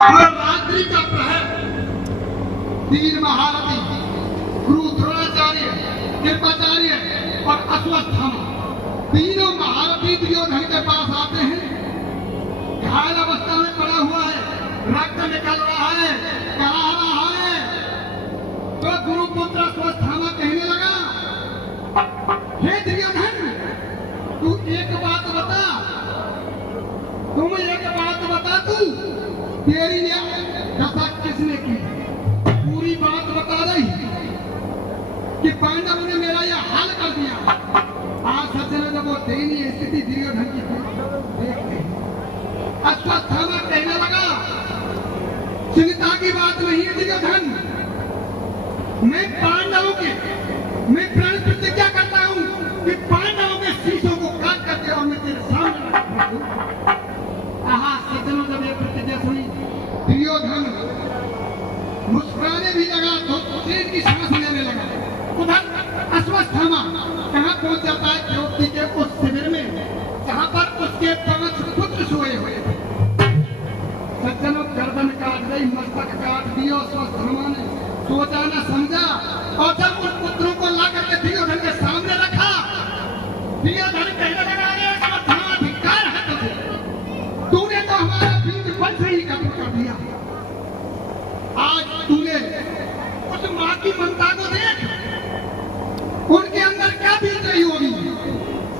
और रात्रि का प्रहर तीन महारथी गुरु द्रोणाचार्य, कृपाचार्य और अश्वत्थामा तीनों महारथी दुर्योधन के पास आते हैं। घायल अवस्था में पड़ा हुआ है, रक्त निकल रहा है, करा रहा है। तो गुरुपुत्र अश्वत्थामा कहने लगा, हे दुर्योधन, तू एक बात बता, तुम एक बात बता, तू तेरी दशा किसने की? पूरी बात बता रही कि पांडवों ने मेरा यह हाल कर दिया। आज सज्जनों, जब वो दयनीय स्थिति दुर्योधन की देखते हैं, अश्वत्थामा कहने लगा, चिंता की बात नहीं है दुर्योधन, मैं पांडवों के मैं प्रण प्रतिज्ञा करता हूं कि पांडवों के शीशों को काट करके और मैं तेरे सामने रख दूं। सज्जनों, जब ये प्रतिज्ञा सुनी, दुर्योधन मुस्कुराने भी लगा तो चैन की सांस लेने लगा। उधर अश्वत्थामा कहां पहुंच जाता है? द्रौपदी के उस शिविर में जहां पर उसके 5 पुत्र सोए हुए थे। सज्जनों, गर्दन काट गई, मस्तक काट दिया अश्वत्थामा ने, सोचा न समझा। और जब उन पुत्रों को ला करके दुर्योधन के सामने रखा, दुर्योधन कहने लगा, अरे अश्वत्थामा, धिक्कार है तुझे, तूने तो हमारा बीज वंश ही खत्म कर दिया। आज तूने उस माँ की ममता को देख, उनके अंदर क्या बीत रही होगी।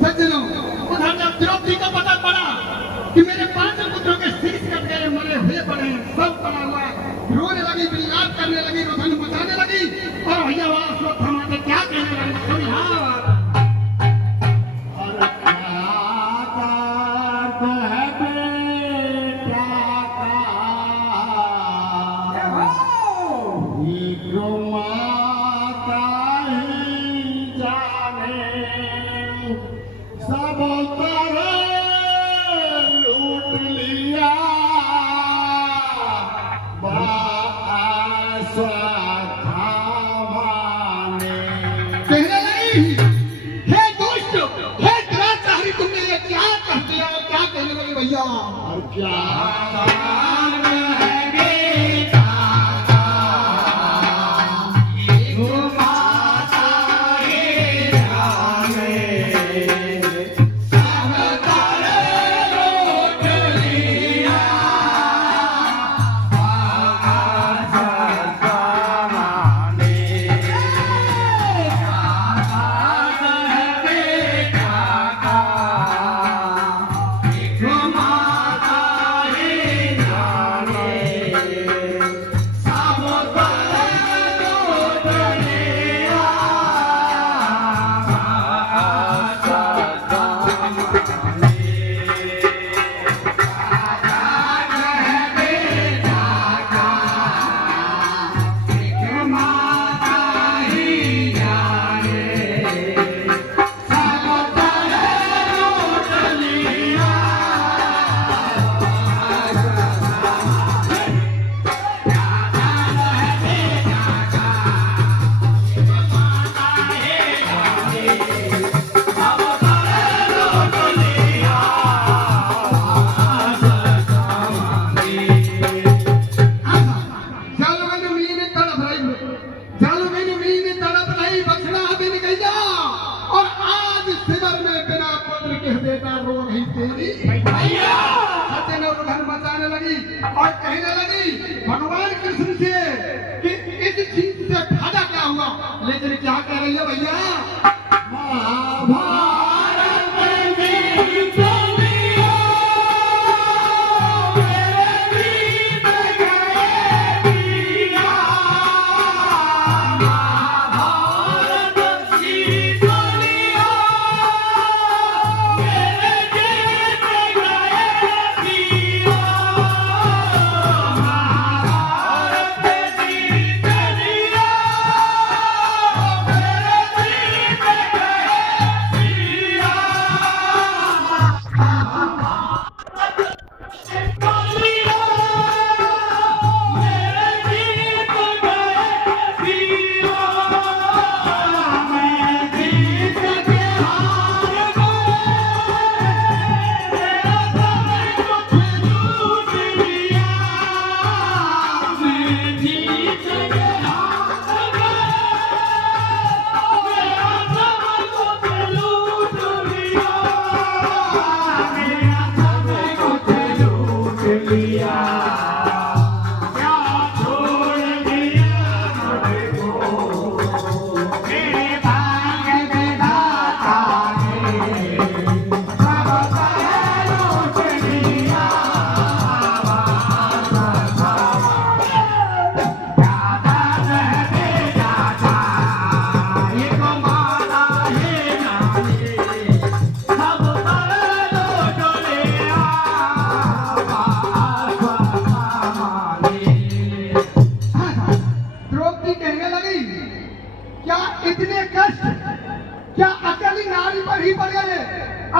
सज्जनों, उधर जब द्रौपदी को पता पड़ा कि मेरे 5 पुत्रों के शीश कट गए, मरे हुए पड़े हैं, सब पड़ा हुआ है, रोने लगी, विलाप करने लगी, रुदन मचाने लगी। और भैया वहां अश्वत्थामा से क्या कहने लगी, सुनिए। और कहने लगी भगवान कृष्ण से कि इस चीज से फायदा क्या हुआ। लेकिन क्या कह रही है भैया,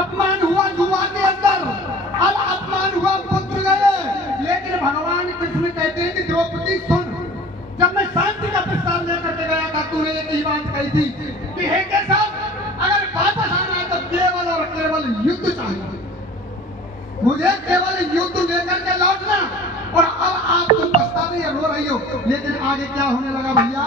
अपमान हुआ जुआ के अंदर, अब अपमान हुआ पुत्र गए। लेकिन भगवान कृष्ण कहते हैं कि द्रौपदी सुन, जब मैं शांति का प्रस्ताव लेकर के गया था तूने एक ही बात कही थी कि हे केशव, अगर वापस आना है तो केवल और केवल युद्ध चाहिए, मुझे केवल युद्ध लेकर के लौटना। और अब आप तुम पछता रही रो रही हो, लेकिन आगे क्या होने लगा भैया?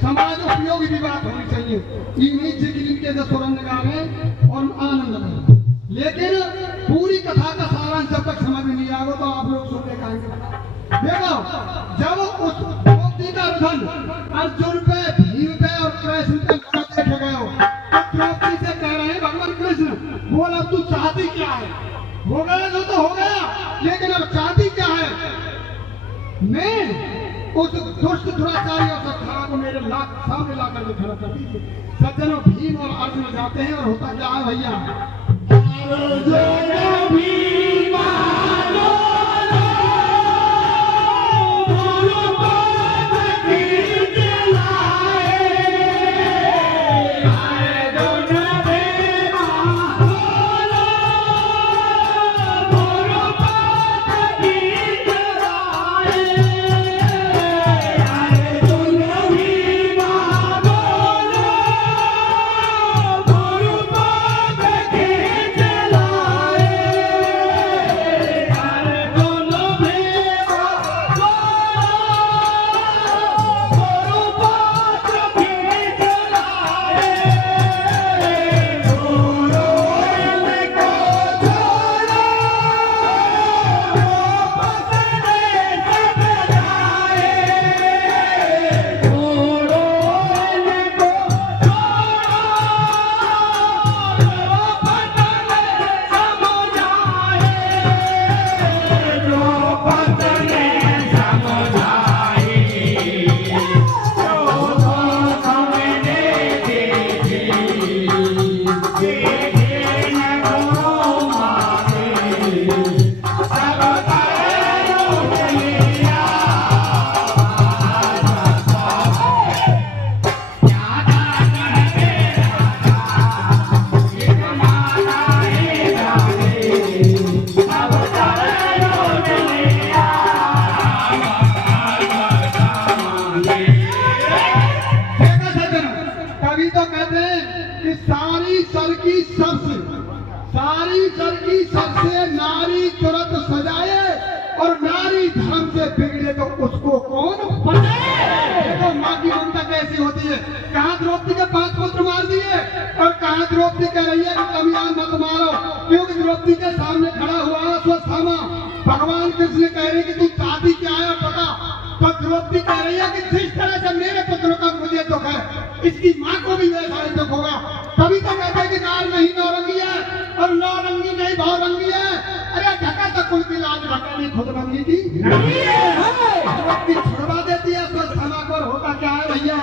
समाज उपयोगी भी बात होनी चाहिए, इन्हीं से जिनके सुरंग गाने और आनंद में। लेकिन पूरी कथा का सारांश जब तक समझ में नहीं आएगा तो आप लोग सुनने कहेंगे। देखो, जब उस द्रौपदी का निधन अर्जुन पे, भीम पे और कृष्ण पे देखे गए हो, तो द्रौपदी से कह रहे हैं भगवान कृष्ण, बोल अब तू चाहती क्या है? हो गया जो तो हो गया, लेकिन अब चाहती क्या है? मैं उस दुष्ट दुराचारी और सत्ता को मेरे सामने ला करके खड़ा कर दीजिए। सज्जनों, भीम और अर्जुन जाते हैं और होता क्या है भैया? हमसे बिगड़े तो उसको कौन पढ़े। देखो माँ की ममता कैसी होती है। कहाँ द्रौपदी के 5 पुत्र मार दिए और कहाँ द्रौपदी कह रही है कि कमियान मत मारो, क्योंकि द्रौपदी के सामने खड़ा हुआ है अश्वत्थामा। भगवान कृष्ण कह रहे कि तू चाहती क्या है बता। तो द्रौपदी कह रही है कि जिस तरह से मेरे पुत्रों का मुझे दुख है, इसकी माँ को भी वैसा ही दुख होगा। तभी तो कहते हैं कि नार नहीं नौरंगी है और नौरंगी नहीं भौरंगी है। अरे ढका तो कुल की लाज रखनी खुद रंगी की द्रौपदी छुड़वा देती है अश्वत्थामा को। होता क्या है भैया,